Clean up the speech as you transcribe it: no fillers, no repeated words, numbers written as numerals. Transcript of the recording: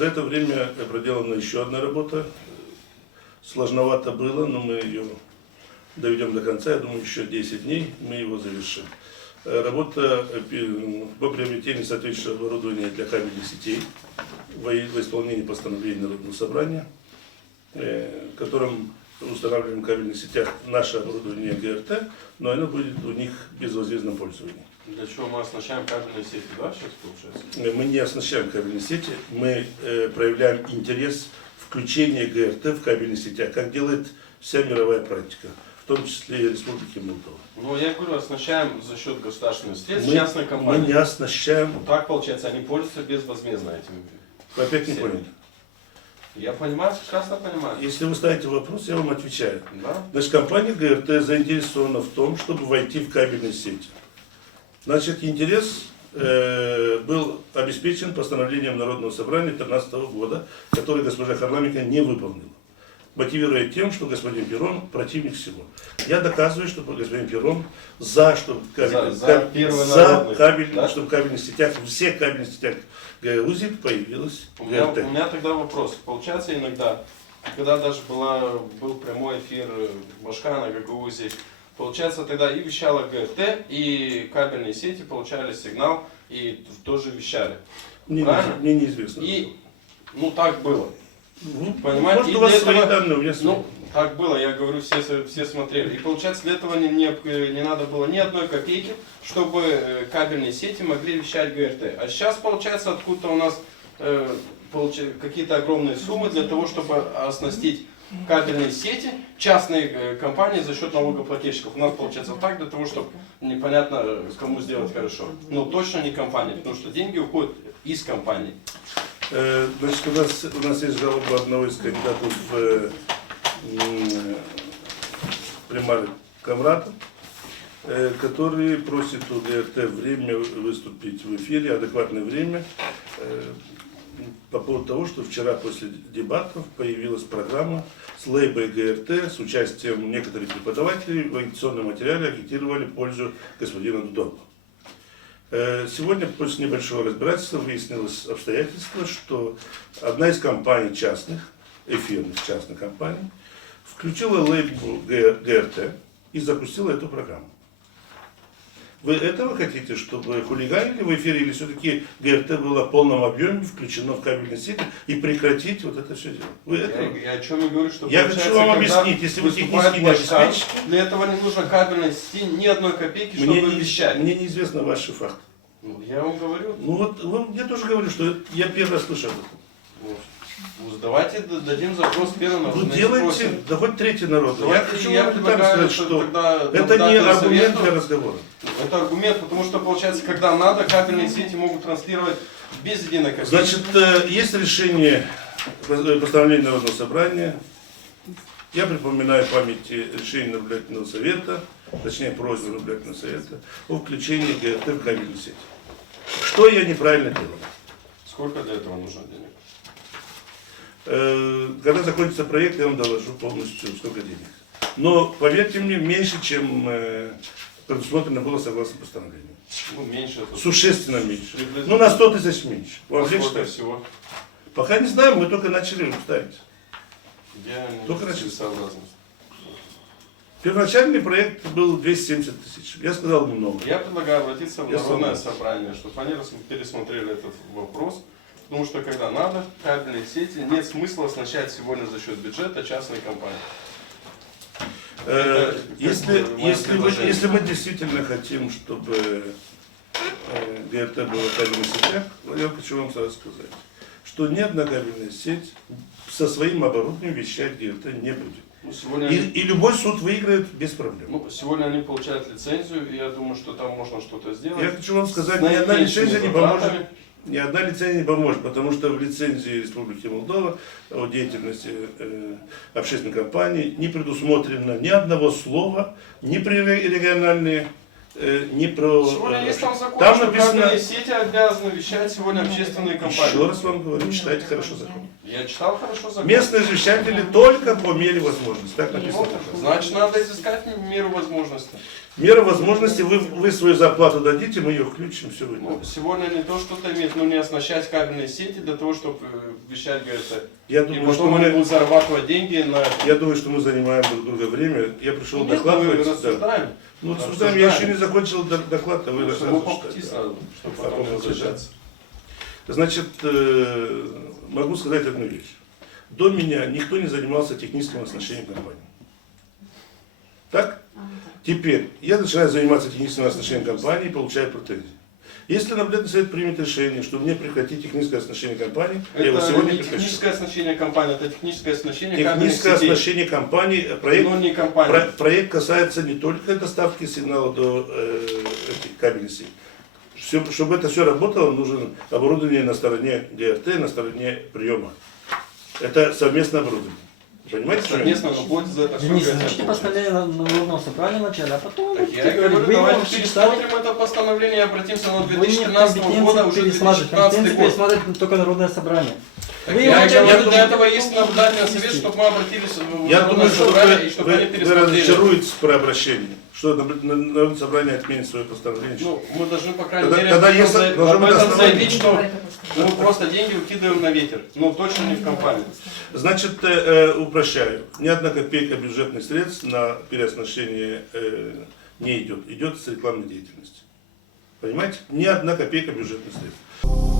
За это время проделана еще одна работа. Сложновато было, но мы ее доведем до конца. Я думаю, еще 10 дней мы его завершим. Работа по приобретению соответствующего оборудования для кабельных сетей во исполнении постановления Народного собрания, которым устанавливаем в кабельных сетях наше оборудование ГРТ, но оно будет у них в безвозмездном пользовании. Для чего мы оснащаем кабельные сети, да, сейчас получается? Мы не оснащаем кабельные сети, мы проявляем интерес включения ГРТ в кабельные сетях, как делает вся мировая практика, в том числе и Республики Молдова. Ну, я говорю, оснащаем за счет государственных средств частной компании. Мы не оснащаем. Так получается, они пользуются безвозмездно этим. Вы опять не поняли. Я понимаю, прекрасно понимаю. Если вы ставите вопрос, я вам отвечаю. Да? Значит, компания ГРТ заинтересована в том, чтобы войти в кабельные сети. Значит, интерес был обеспечен постановлением Народного собрания 2013 года, которое госпожа Харламенко не выполнила, мотивируя тем, что господин Перрон противник всего. Я доказываю, что господин Перрон чтобы в кабельных сетях, в всех кабельных сетях ГУЗИ появилась У ГРТ. меня тогда вопрос. Получается иногда, когда даже был прямой эфир Башкана, ГГУЗИ, получается тогда и вещала ГРТ, и кабельные сети получали сигнал и тоже вещали. Мне неизвестно. И, ну так было. Понимаете? Может, у вас свои данные, у меня свои. Ну, так было, я говорю, все смотрели. И получается, для этого не надо было ни одной копейки, чтобы кабельные сети могли вещать ГРТ. А сейчас, получается, откуда-то у нас какие-то огромные суммы для того, чтобы оснастить кабельные сети, частные компании за счет налогоплательщиков. У нас получается так, для того, чтобы непонятно кому сделать хорошо. Но точно не компания, потому что деньги уходят из компании. Значит, у нас есть жалоба одного из кандидатов в примары Камрата, который просит у ГРТ время выступить в эфире, адекватное время, по поводу того, что вчера после дебатов появилась программа с лейбой ГРТ с участием некоторых преподавателей в агитационном материале агитировали в пользу господина Дудова. Сегодня после небольшого разбирательства выяснилось обстоятельство, что одна из компаний частных, эфирных частных компаний, включила лейбу ГРТ и запустила эту программу. Вы этого хотите, чтобы хулиганили в эфире, или все-таки ГРТ было в полном объеме включено в кабельные сети и прекратить вот это все дело? Вы Я о чем и говорю, что я хочу вам объяснить, если вы технически не обеспечите. Для этого не нужно кабельной сети ни одной копейки, чтобы вещать. Мне неизвестно ваши факты. Я вам говорю. Ну вот, я тоже говорю, что я первый раз слышу об этом. Давайте дадим запрос первый народ. Вы делаете, да хоть третий народ. Я хочу вам предлагаю, сказать, что это не аргумент для разговора. Это аргумент, потому что, получается, когда надо, кабельные сети могут транслировать без единой копейки. Значит, есть решение постановления Народного собрания. Я припоминаю памяти решения наблюдательного совета, точнее просьбу наблюдательного совета о включении ГРТ в кабельную сеть. Что я неправильно делал? Сколько для этого нужно денег? Когда закончится проект, я вам доложу полностью, сколько денег. Но, поверьте мне, меньше, чем предусмотрено было согласно постановлению. Ну, меньше. Существенно меньше. Ну, на 100 тысяч меньше. Вам сколько всего? Пока не знаем, мы только начали ставить. Только начали сообразность. Первоначальный проект был 270 тысяч. Я сказал много. Я предлагаю обратиться в Народное собрание, чтобы они пересмотрели этот вопрос. Потому что когда надо, кабельные сети, нет смысла оснащать сегодня за счет бюджета частной компании. Если мы действительно хотим, чтобы ГРТ было в кабельных сетях, я хочу вам сразу сказать, что ни одна кабельная сеть со своим оборудованием вещать ГРТ не будет. Ну, и любой суд выиграет без проблем. Ну, сегодня они получают лицензию, и я думаю, что там можно что-то сделать. Я хочу вам сказать, ни одна лицензия не поможет. Ни одна лицензия не поможет, потому что в лицензии Республики Молдова о деятельности общественной компании не предусмотрено ни одного слова, ни про региональные, ни про... Сегодня есть там закон, там что написано... кабельные сети обязаны вещать сегодня общественные компании. Еще раз вам говорю, читайте хорошо закон. Я читал хорошо закон. Местные извещатели только по мере возможности. Так написано. Значит, надо изыскать меру возможности. Мера возможности, вы свою зарплату дадите, мы ее включим, все будет. Ну, сегодня не то что-то иметь, но не оснащать кабельные сети для того, чтобы вещать ГРТ. Я И думаю, что потом они мы, будут зарабатывать деньги на... я думаю, что мы занимаем друг друга время. Я пришел Нет, мы докладывать. Да. рассуждаем. Ну, обсуждаем. Я еще не закончил доклад, а вы Ну, сразу по пути читайте. сразу, чтобы А потом потом не возвращаться. Значит, могу сказать одну вещь. До меня никто не занимался техническим оснащением компании. Так? Теперь я начинаю заниматься техническим оснащением компании и получаю претензии. Если наблюдательный совет примет решение, что мне прекратить техническое оснащение компании, я его Это сегодня не прекращу. техническое оснащение компании, это техническое оснащение кабельных Техническое сетей. оснащение компании, проект, Но не компания. проект касается не только доставки сигнала до этих кабельных сетей. Чтобы это все работало, нужно оборудование на стороне ГРТ, на стороне приема. Это совместное оборудование. Понимаете, что я имею в виду? Совместно, но платят за это все Денис, ГРТ начните получает. постановление на народного собрания вначале, а потом Так будете я и говорю, говорить. Вы его давайте читали, пересмотрим это постановление и обратимся на вы не 2013 года, уже пересматривать. 2015 год. Компетенции пересматривает только народное собрание. Так Вы я его и хотя бы говорю, для должны этого есть наблюдательный совет, вести. чтобы мы обратились в Я народное думаю, что собрание, и чтобы они вы пересмотрели. разочаруетесь про обращение, что Народное собрание отменит свое постановление. Ну, мы должны, по крайней Тогда- мере, тогда об этом есть- за- должно об быть этом основание. заявить, что мы просто деньги выкидываем на ветер. Но точно не в компанию. Значит, упрощаю. Ни одна копейка бюджетных средств на переоснащение не идет. Идет с рекламной деятельности. Понимаете? Ни одна копейка бюджетных средств.